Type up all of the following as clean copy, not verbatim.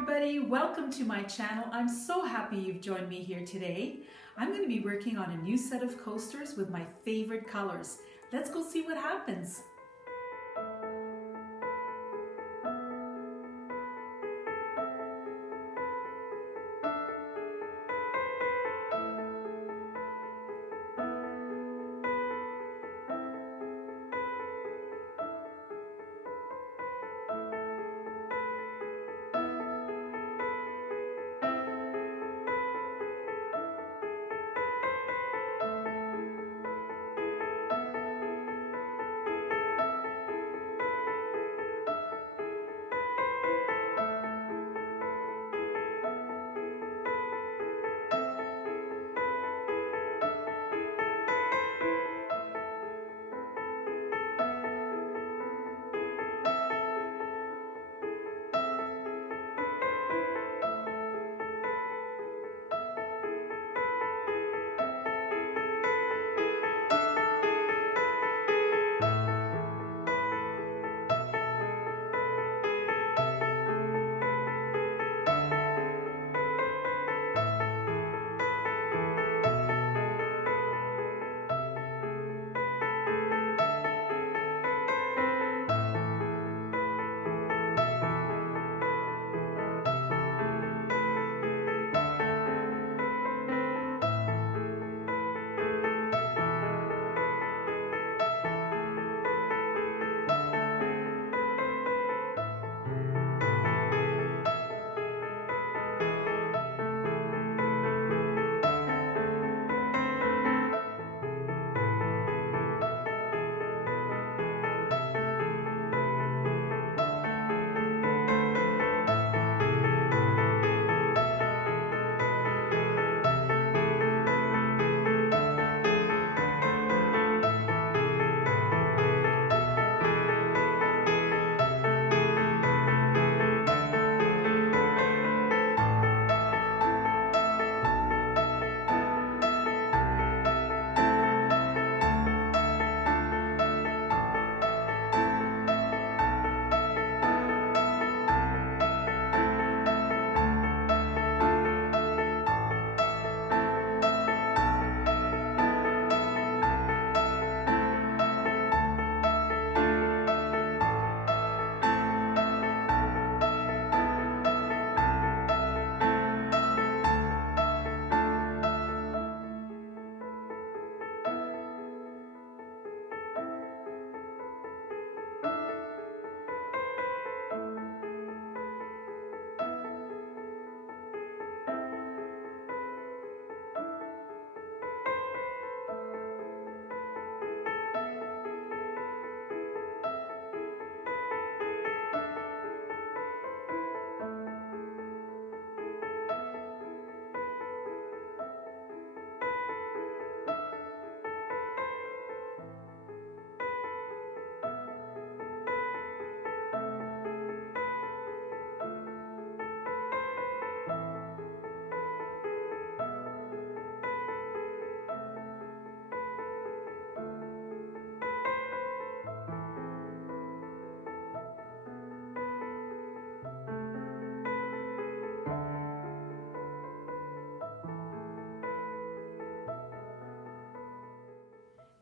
everybody, welcome to my channel. I'm so happy you've joined me here today. I'm going to be working on a new set of coasters with my favorite colors. Let's go see what happens.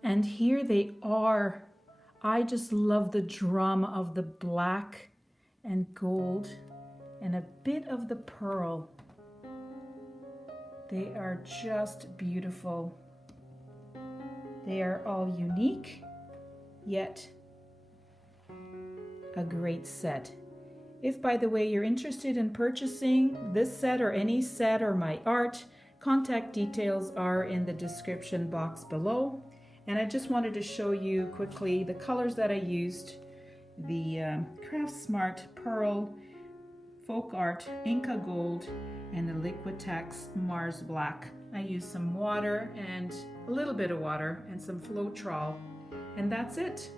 And here they are. I just love the drama of the black and gold and a bit of the pearl. They are just beautiful. They are all unique, yet a great set. If, by the way, you're interested in purchasing this set or any set or my art, contact details are in the description box below. And I just wanted to show you quickly the colors that I used. The Craft Smart Pearl, Folk Art Inca Gold, and the Liquitex Mars Black. I used some water and a little bit of water and some Floetrol, and that's it.